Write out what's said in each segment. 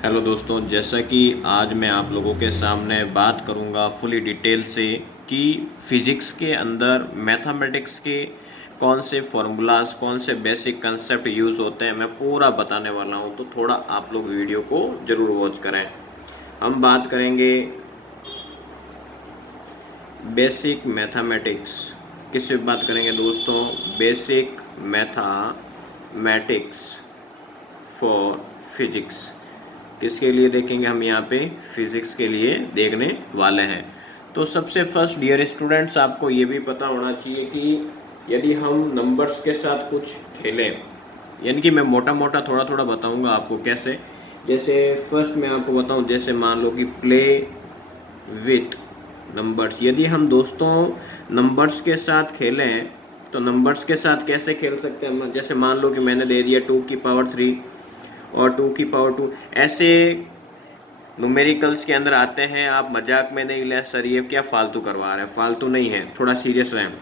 Hello दोस्तों, जैसा कि आज मैं आप लोगों के सामने बात करूंगा फुली डिटेल से कि फिज़िक्स के अंदर मैथमेटिक्स के कौन से फार्मूलाज, कौन से बेसिक कंसेप्ट यूज़ होते हैं, मैं पूरा बताने वाला हूं। तो थोड़ा आप लोग वीडियो को ज़रूर वॉच करें। हम बात करेंगे बेसिक मैथमेटिक्स। किस पे बात करेंगे दोस्तों? Basic mathematics for physics. किसके लिए देखेंगे हम? यहाँ पे फिजिक्स के लिए देखने वाले हैं। तो सबसे फर्स्ट डियर स्टूडेंट्स, आपको ये भी पता होना चाहिए कि यदि हम नंबर्स के साथ कुछ खेलें, यानी कि मैं मोटा मोटा थोड़ा थोड़ा बताऊंगा आपको कैसे। जैसे फर्स्ट मैं आपको बताऊं, जैसे मान लो कि प्ले विथ नंबर्स। यदि हम दोस्तों नंबर्स के साथ खेलें तो नंबर्स के साथ कैसे खेल सकते हैं? जैसे मान लो कि मैंने दे दिया 2 की पावर 3 और 2 की पावर 2, ऐसे न्यूमेरिकल्स के अंदर आते हैं। आप मजाक में नहीं ले सर ये क्या फालतू करवा रहे हैं, फालतू नहीं है, थोड़ा सीरियस रहें।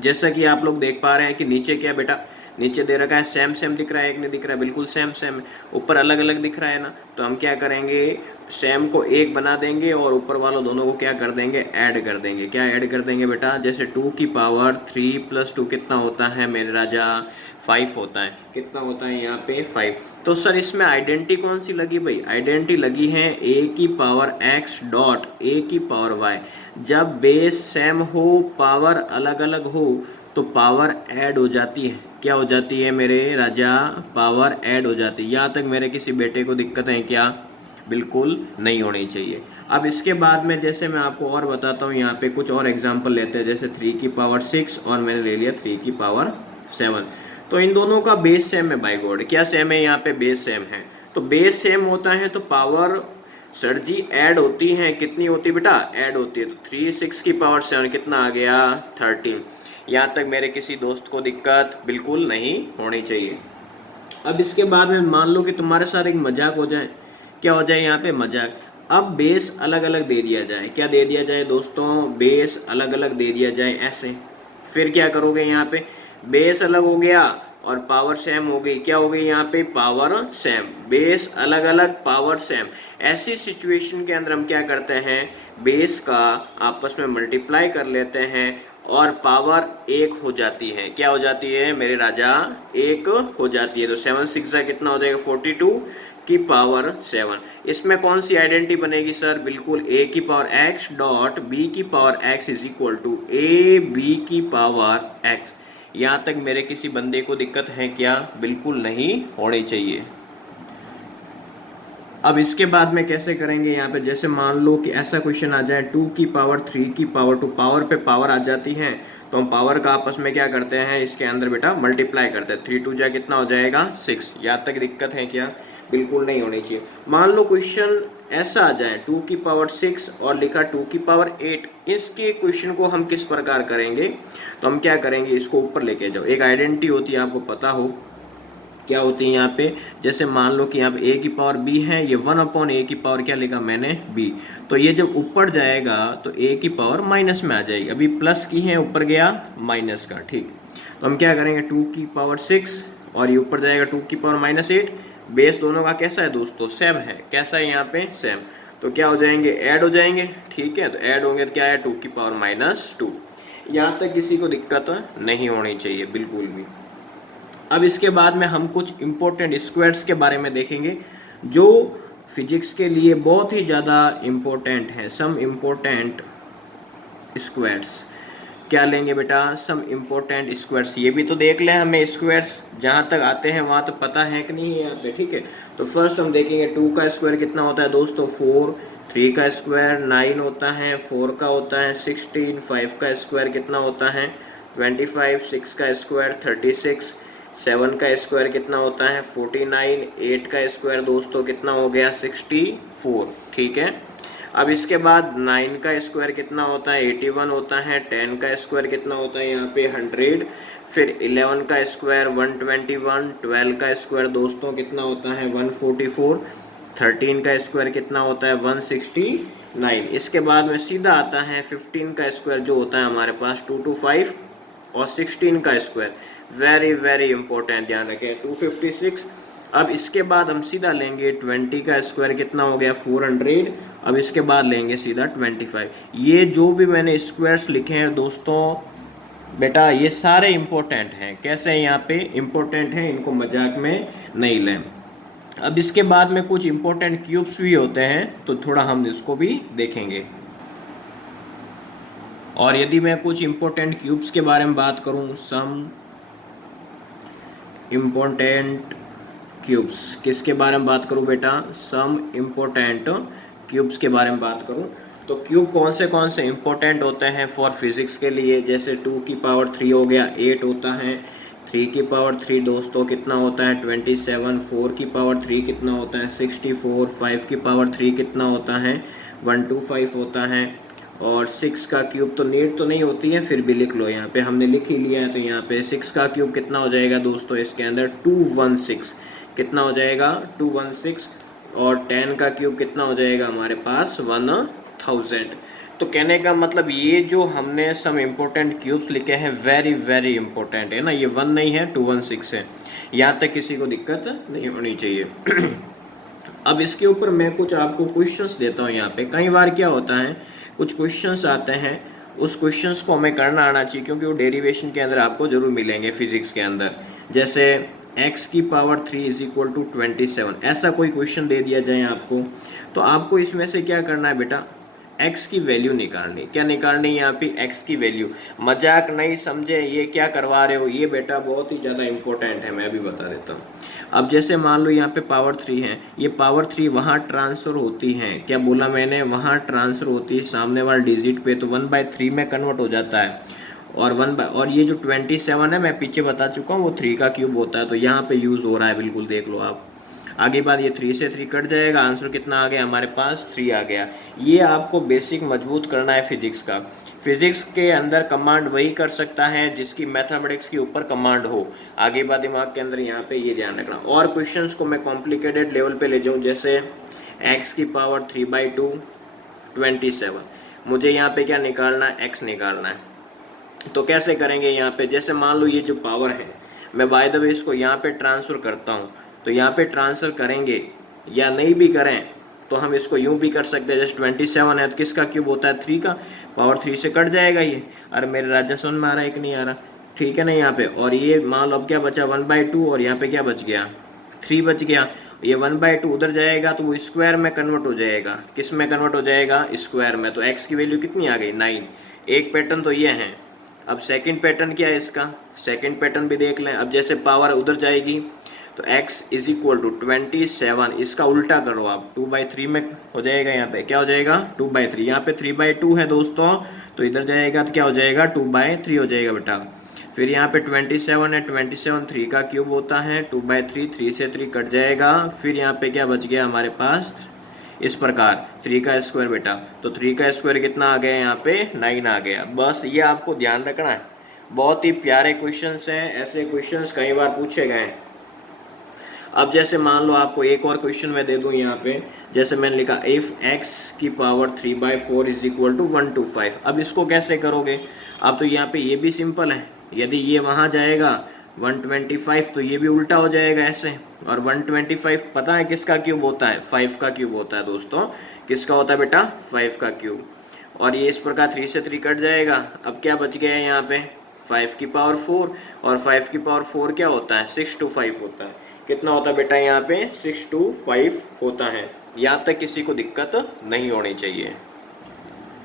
जैसा कि आप लोग देख पा रहे हैं कि नीचे क्या बेटा, नीचे दे रखा है सेम सेम दिख रहा है, एक नहीं दिख रहा है, बिल्कुल सेम सेम है। ऊपर अलग अलग दिख रहा है ना, तो हम क्या करेंगे, सेम को एक बना देंगे और ऊपर वालों दोनों को क्या कर देंगे, ऐड कर देंगे। क्या ऐड कर देंगे बेटा? जैसे 2 की पावर 3 + 2 कितना होता है मेरे राजा? 5 होता है। कितना होता है यहाँ पे? 5। तो सर इसमें आइडेंटिटी कौन सी लगी भाई? आइडेंटिटी लगी है a⁴x डॉट a⁴y। जब बेस सेम हो, पावर अलग अलग हो, तो पावर ऐड हो जाती है। क्या हो जाती है मेरे राजा? पावर ऐड हो जाती है। यहाँ तक मेरे किसी बेटे को दिक्कत है क्या? बिल्कुल नहीं होनी चाहिए। अब इसके बाद में जैसे मैं आपको और बताता हूँ, यहाँ पे कुछ और एग्जांपल लेते हैं। जैसे 3 की पावर 6 और मैंने ले लिया 3 की पावर 7। तो इन दोनों का बेस सेम है बाय गॉड। क्या सेम है? यहाँ पे बेस सेम है। तो बेस सेम होता है तो पावर सर जी ऐड होती है। कितनी होती है बेटा? ऐड होती है। तो 3 6 की पावर 7 कितना आ गया? 13। यहाँ तक मेरे किसी दोस्त को दिक्कत बिल्कुल नहीं होनी चाहिए। अब इसके बाद में मान लो कि तुम्हारे साथ एक मजाक हो जाए। क्या हो जाए यहाँ पे? मजाक। अब बेस अलग अलग दे दिया जाए। क्या दे दिया जाए दोस्तों? बेस अलग अलग दे दिया जाए ऐसे। फिर क्या करोगे यहाँ पे? बेस अलग हो गया और पावर सेम हो गई। क्या हो गई यहाँ पे? Power same. बेस अलग अलग, पावर सेम। ऐसी सिचुएशन के अंदर हम क्या करते हैं, बेस का आपस में मल्टीप्लाई कर लेते हैं और पावर एक हो जाती है। क्या हो जाती है मेरे राजा? एक हो जाती है। तो 7 6 कितना हो जाएगा? 42 की पावर 7। इसमें कौन सी आइडेंटिटी बनेगी सर? बिल्कुल a⁴x dot b⁴x is equal to ab⁴x। यहाँ तक मेरे किसी बंदे को दिक्कत है क्या? बिल्कुल नहीं होनी चाहिए। अब इसके बाद में कैसे करेंगे यहाँ पे? जैसे मान लो कि ऐसा क्वेश्चन आ जाए 2 की पावर 3 की पावर 2, पावर पे पावर आ जाती है, तो हम पावर का आपस में क्या करते हैं, इसके अंदर बेटा मल्टीप्लाई करते हैं। 3 2 कितना हो जाएगा? 6। यहाँ तक दिक्कत है क्या? बिल्कुल नहीं होनी चाहिए। मान लो क्वेश्चन ऐसा आ जाए 2 की पावर 6 और लिखा 2 की पावर 8। इसके क्वेश्चन को हम किस प्रकार करेंगे? तो हम क्या करेंगे, इसको ऊपर लेके जाओ। एक आइडेंटिटी होती है, आपको पता हो क्या होती है यहाँ पे। जैसे मान लो कि यहाँ पे a⁴b है, ये 1/a⁴ क्या लिखा मैंने? b। तो ये जब ऊपर जाएगा तो a⁴ माइनस में आ जाएगी। अभी प्लस की है, ऊपर गया माइनस का। ठीक, तो हम क्या करेंगे 2 की पावर 6 और ये ऊपर जाएगा 2 की पावर-8। बेस दोनों का कैसा है दोस्तों? सेम है। कैसा है यहाँ पे? सेम। तो क्या हो जाएंगे? ऐड हो जाएंगे। ठीक है, तो ऐड होंगे तो क्या है? 2 की पावर-2। यहाँ तक किसी को दिक्कत नहीं होनी चाहिए बिल्कुल भी। अब इसके बाद में हम कुछ इम्पोर्टेंट स्क्वायर्स के बारे में देखेंगे जो फिजिक्स के लिए बहुत ही ज़्यादा इम्पोर्टेंट है। Some important squares. क्या लेंगे बेटा? Some important squares. ये भी तो देख लें, हमें स्क्वायर्स जहाँ तक आते हैं वहाँ तो पता है कि नहीं है यहाँ पे। ठीक है, तो फर्स्ट हम देखेंगे 2 का स्क्वायर कितना होता है दोस्तों? 4। 3 का स्क्वायर 9 होता है। 4 का होता है 16। 5 का स्क्वायर कितना होता है? 25। 6 का स्क्वायर 36। 7 का स्क्वायर कितना होता है? 49। 8 का स्क्वायर दोस्तों कितना हो गया? 64। ठीक है, अब इसके बाद 9 का स्क्वायर कितना होता है? 81 होता है। 10 का स्क्वायर कितना होता है यहाँ पे? 100। फिर 11 का स्क्वायर 121। 12 का स्क्वायर दोस्तों कितना होता है? 144। 13 का स्क्वायर कितना होता है? 169। इसके बाद में सीधा आता है 15 का स्क्वायर जो होता है हमारे पास 225। और 16 का स्क्वायर वेरी वेरी इंपॉर्टेंट, ध्यान रखें 256। अब इसके बाद हम सीधा लेंगे 20 का स्क्वायर कितना हो गया 400। अब इसके बाद लेंगे सीधा 25। ये जो भी मैंने स्क्वायर्स लिखे हैं दोस्तों बेटा ये सारे इम्पोर्टेंट हैं। कैसे हैं यहाँ पे इम्पोर्टेंट हैं, इनको मजाक में नहीं लें। अब इसके बाद में कुछ इम्पोर्टेंट क्यूब्स भी होते हैं तो थोड़ा हम इसको भी देखेंगे। और यदि मैं कुछ इम्पोर्टेंट क्यूब्स के बारे में बात करूं, सम इम्पोर्टेंट क्यूब्स किसके बारे में बात करूं बेटा, सम इम्पोर्टेंट क्यूब्स के बारे में बात करूं तो क्यूब कौन से इम्पोर्टेंट होते हैं फॉर फिजिक्स के लिए। जैसे 2 की पावर 3 हो गया 8 होता है, 3 की पावर 3 दोस्तों कितना होता है 27, 4 की पावर 3 कितना होता है 64, 5 की पावर 3 कितना होता है 125 होता है। और 6 का क्यूब तो नीड तो नहीं होती है, फिर भी लिख लो, यहाँ पे हमने लिख ही लिया है। तो यहाँ पे 6 का क्यूब कितना हो जाएगा दोस्तों, इसके अंदर 216 कितना हो जाएगा 216। और 10 का क्यूब कितना हो जाएगा हमारे पास 1000। तो कहने का मतलब ये जो हमने सम इम्पोर्टेंट क्यूब्स लिखे हैं वेरी वेरी इंपॉर्टेंट है ना, ये 1 नहीं है 216 है, यहाँ तक किसी को दिक्कत नहीं होनी चाहिए। अब इसके ऊपर मैं कुछ आपको क्वेश्चंस देता हूँ। यहाँ पे कई बार क्या होता है कुछ क्वेश्चंस आते हैं, उस क्वेश्चंस को हमें करना आना चाहिए क्योंकि वो डेरिवेशन के अंदर आपको जरूर मिलेंगे फिजिक्स के अंदर। जैसे x की पावर 3 इज इक्वल टू 27, ऐसा कोई क्वेश्चन दे दिया जाए आपको, तो आपको इसमें से क्या करना है बेटा, x की वैल्यू निकालनी। क्या निकालनी है यहाँ पे, x की वैल्यू। मजाक नहीं समझे, ये क्या करवा रहे हो, ये बेटा बहुत ही ज़्यादा इंपॉर्टेंट है, मैं अभी बता देता हूँ। अब जैसे मान लो यहाँ पे पावर 3 है, ये पावर 3 वहाँ ट्रांसफ़र होती है, क्या बोला मैंने, वहाँ ट्रांसफ़र होती है सामने वाले डिजिट पे, तो 1/3 में कन्वर्ट हो जाता है। और ये जो 27 है मैं पीछे बता चुका हूँ वो 3 का क्यूब होता है, तो यहाँ पे यूज़ हो रहा है, बिल्कुल देख लो आप। आगे बात, ये 3 से 3 कट जाएगा, आंसर कितना आ गया हमारे पास 3 आ गया। ये आपको बेसिक मजबूत करना है फिजिक्स का। फिजिक्स के अंदर कमांड वही कर सकता है जिसकी मैथमेटिक्स के ऊपर कमांड हो। आगे बात दिमाग के अंदर यहाँ पे ये ध्यान रखना। और क्वेश्चंस को मैं कॉम्प्लिकेटेड लेवल पे ले जाऊँ, जैसे x की पावर 3/2 27, मुझे यहाँ पे क्या निकालना है, x निकालना है। तो कैसे करेंगे यहाँ पे, जैसे मान लो ये जो पावर है, मैं बाय द वे इसको यहाँ पे ट्रांसफ़र करता हूँ, तो यहाँ पे ट्रांसफ़र करेंगे या नहीं भी करें तो हम इसको यूँ भी कर सकते हैं। जैसे 27 है तो किसका क्यूब होता है 3 का, पावर 3 से कट जाएगा ये। अरे मेरे राजा समझ में आ रहा है कि नहीं आ रहा, ठीक है ना यहाँ पे। और ये मान लो अब क्या बचा 1/2 और यहाँ पे क्या बच गया 3 बच गया। ये 1/2 उधर जाएगा तो वो स्क्वायर में कन्वर्ट हो जाएगा, किस में कन्वर्ट हो जाएगा, स्क्वायर में। तो x की वैल्यू कितनी आ गई 9। एक पैटर्न तो ये है। अब सेकंड पैटर्न क्या है इसका, सेकंड पैटर्न भी देख लें। अब जैसे पावर उधर जाएगी तो x इज इक्वल टू 27, इसका उल्टा करो आप, 2/3 में हो जाएगा, यहाँ पे क्या हो जाएगा 2/3, यहाँ पे 3/2 है दोस्तों, तो इधर जाएगा तो क्या हो जाएगा 2/3 हो जाएगा बेटा। फिर यहाँ पे 27 है, 27 3 का क्यूब होता है, 2/3, 3 से 3 कट जाएगा। फिर यहाँ पे क्या बच गया हमारे पास, इस प्रकार 3 का स्क्वायर बेटा, तो 3 का स्क्वायर कितना आ गया यहाँ पे 9 आ गया। बस ये आपको ध्यान रखना है, बहुत ही प्यारे क्वेश्चंस हैं, ऐसे क्वेश्चंस कई बार पूछे गए हैं। अब जैसे मान लो आपको एक और क्वेश्चन मैं दे दूं यहाँ पे, जैसे मैंने लिखा इफ x की पावर 3/4 इज इक्वल टू 125। अब इसको कैसे करोगे, अब तो यहाँ पे ये भी सिंपल है, यदि ये वहाँ जाएगा 125 तो ये भी उल्टा हो जाएगा ऐसे। और 125 पता है किसका क्यूब होता है, 5 का क्यूब होता है दोस्तों। किसका होता है बेटा, 5 का क्यूब। और ये इस प्रकार 3 से 3 कट जाएगा। अब क्या बच गया है यहाँ पे 5 की पावर 4, और 5 की पावर 4 क्या होता है 6 to 5 होता है। कितना होता है बेटा यहाँ पे 6 to 5 होता है। यहाँ तक किसी को दिक्कत नहीं होनी चाहिए।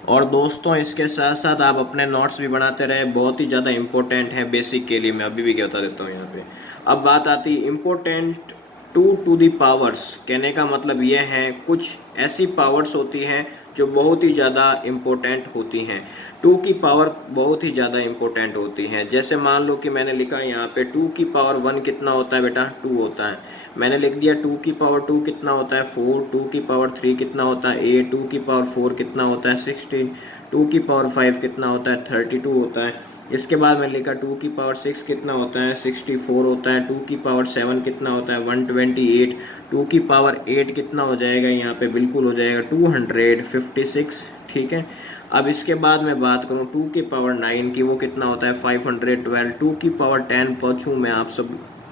और दोस्तों इसके साथ साथ आप अपने नोट्स भी बनाते रहे, बहुत ही ज़्यादा इंपॉर्टेंट है बेसिक के लिए, मैं अभी भी बता देता हूँ यहाँ पे। अब बात आती है इम्पोर्टेंट 2 to the पावर्स। कहने का मतलब ये है कुछ ऐसी पावर्स होती हैं जो बहुत ही ज़्यादा इम्पोर्टेंट होती हैं। 2 की पावर बहुत ही ज़्यादा इम्पोर्टेंट होती हैं। जैसे मान लो कि मैंने लिखा यहाँ पे 2 की पावर 1 कितना होता है बेटा 2 होता है। मैंने लिख दिया 2 की पावर 2 कितना होता है 4, 2 की पावर 3 कितना होता है 8, 2 की पावर 4 कितना होता है 16, 2 की पावर 5 कितना होता है 32 होता है। इसके बाद मैंने लिखा 2 की पावर 6 कितना होता है 64 होता है। 2 की पावर 7 कितना होता है 128। 2 की पावर 8 कितना हो जाएगा यहाँ पे, बिल्कुल हो जाएगा 256, ठीक है। अब इसके बाद मैं बात करूँ 2 की पावर 9 की, वो कितना होता है 512। 2 की पावर 10 पूछूँ मैं आप सब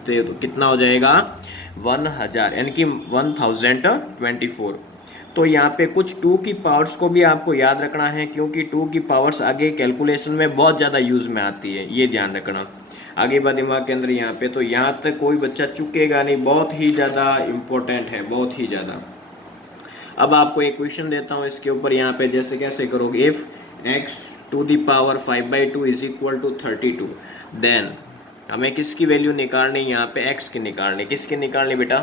तो कितना हो जाएगा 1000 यानी कि 1024। तो यहाँ पे कुछ 2 की पावर्स को भी आपको याद रखना है, क्योंकि 2 की पावर्स आगे कैलकुलेशन में बहुत ज़्यादा यूज़ में आती है, ये ध्यान रखना आगे बात दिमाग के अंदर यहाँ पे। तो यहाँ तक कोई बच्चा चुकेगा नहीं, बहुत ही ज़्यादा इम्पोर्टेंट है, बहुत ही ज़्यादा। अब आपको एक क्वेश्चन देता हूँ इसके ऊपर, यहाँ पे जैसे कैसे करोगे, if x to the power 5/2 is equal to 32, then हमें किसकी वैल्यू निकालनी, यहाँ पे x की निकालनी। किसकी निकालनी बेटा,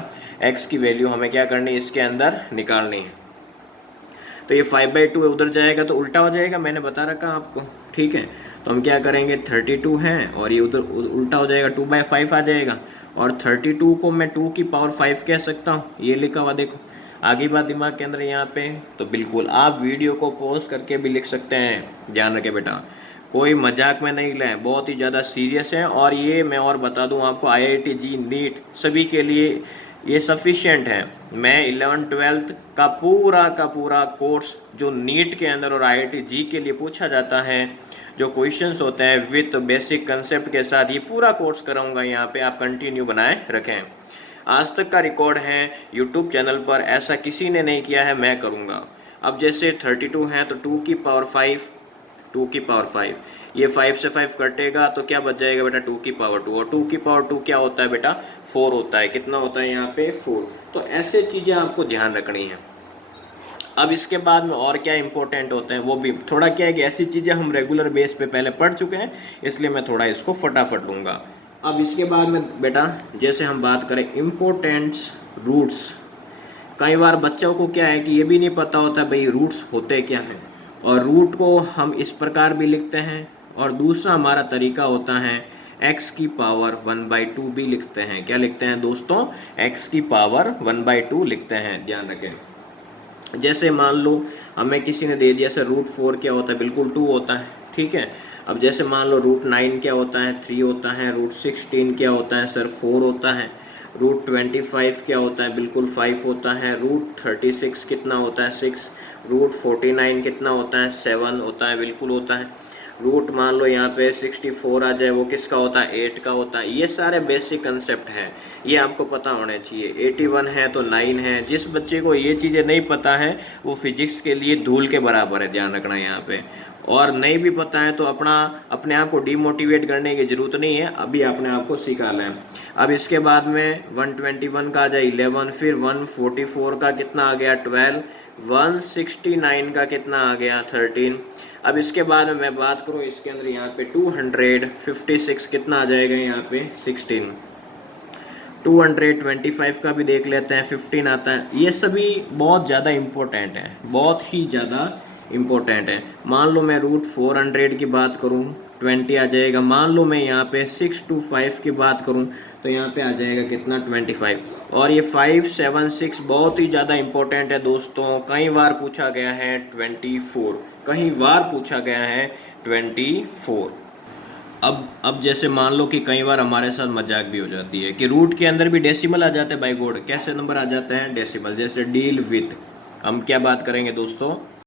x की वैल्यू हमें क्या करनी, इसके अंदर निकालनी है। तो ये 5/2 उधर जाएगा तो उल्टा हो जाएगा, मैंने बता रखा आपको, ठीक है। तो हम क्या करेंगे, 32 है और ये उधर उल्टा हो जाएगा, 2/5 आ जाएगा। और 32 को मैं 2 की पावर 5 कह सकता हूँ, ये लिखा हुआ देखो। आगे बात दिमाग के अंदर यहाँ पे, तो बिल्कुल आप वीडियो को पॉज करके भी लिख सकते हैं, ध्यान रखें बेटा, कोई मजाक में नहीं लें, बहुत ही ज़्यादा सीरियस है। और ये मैं और बता दूं आपको, IIT जी नीट सभी के लिए ये सफिशिएंट है। मैं 11th-12th का पूरा कोर्स जो नीट के अंदर और IIT जी के लिए पूछा जाता है, जो क्वेश्चंस होते हैं विथ बेसिक कंसेप्ट के साथ, ये पूरा कोर्स कराऊंगा यहाँ पे, आप कंटिन्यू बनाए रखें। आज तक का रिकॉर्ड है यूट्यूब चैनल पर, ऐसा किसी ने नहीं किया है, मैं करूँगा। अब जैसे 32 है तो 2 की पावर 5, 2 की पावर 5, ये 5 से 5 कटेगा तो क्या बच जाएगा बेटा, 2 की पावर 2। और 2 की पावर 2 क्या होता है बेटा, 4 होता है। कितना होता है यहाँ पे, 4। तो ऐसे चीज़ें आपको ध्यान रखनी है। अब इसके बाद में और क्या इंपॉर्टेंट होते हैं, वो भी थोड़ा क्या है कि ऐसी चीज़ें हम रेगुलर बेस पे पहले पढ़ चुके हैं, इसलिए मैं थोड़ा इसको फटाफट लूँगा। अब इसके बाद में बेटा, जैसे हम बात करें इम्पोर्टेंट्स रूट्स, कई बार बच्चों को क्या है कि ये भी नहीं पता होता भाई रूट्स होते क्या हैं, और रूट को हम इस प्रकार भी लिखते हैं, और दूसरा हमारा तरीका होता है x की पावर 1/2 भी लिखते हैं। क्या लिखते हैं दोस्तों, x की पावर 1/2 लिखते हैं, ध्यान रखें। जैसे मान लो हमें किसी ने दे दिया सर √4 क्या होता है, बिल्कुल 2 होता है, ठीक है। अब जैसे मान लो √9 क्या होता है, 3 होता है। √16 क्या होता है सर, 4 होता है। √25 क्या होता है, बिल्कुल 5 होता है। √36 कितना होता है, 6। √49 कितना होता है, 7 होता है, बिल्कुल होता है। रूट मान लो यहाँ पे 64 आ जाए, वो किसका होता है, 8 का होता है। ये सारे बेसिक कंसेप्ट हैं, ये आपको पता होने चाहिए। 81 है तो 9 है। जिस बच्चे को ये चीज़ें नहीं पता है वो फिजिक्स के लिए धूल के बराबर है, ध्यान रखना यहाँ पे। और नहीं भी पता है तो अपने आप को डिमोटिवेट करने की ज़रूरत नहीं है, अभी अपने आप को सिखा लें। अब इसके बाद में 121 का आ जाए 11, फिर 144 का कितना आ गया 12, 169 का कितना आ गया 13। अब इसके बाद में मैं बात करूँ इसके अंदर यहाँ पे 256 कितना आ जाएगा यहाँ पे 16। 225 का भी देख लेते हैं, 15 आता है। ये सभी बहुत ज़्यादा इम्पोर्टेंट है, बहुत ही ज़्यादा इम्पोर्टेंट है। मान लो मैं √400 की बात करूँ 20 आ जाएगा। मान लो मैं यहाँ पे 625 की बात करूँ तो यहाँ पे आ जाएगा कितना 25। और ये 576 बहुत ही ज़्यादा इम्पोर्टेंट है दोस्तों, कई बार पूछा गया है 24, कई बार पूछा गया है 24। अब जैसे मान लो कि कई बार हमारे साथ मजाक भी हो जाती है कि रूट के अंदर भी डेसिमल आ जाते हैं बाय गॉड। कैसे नंबर आ जाते हैं, डेसिमल। जैसे डील विथ, हम क्या बात करेंगे दोस्तों,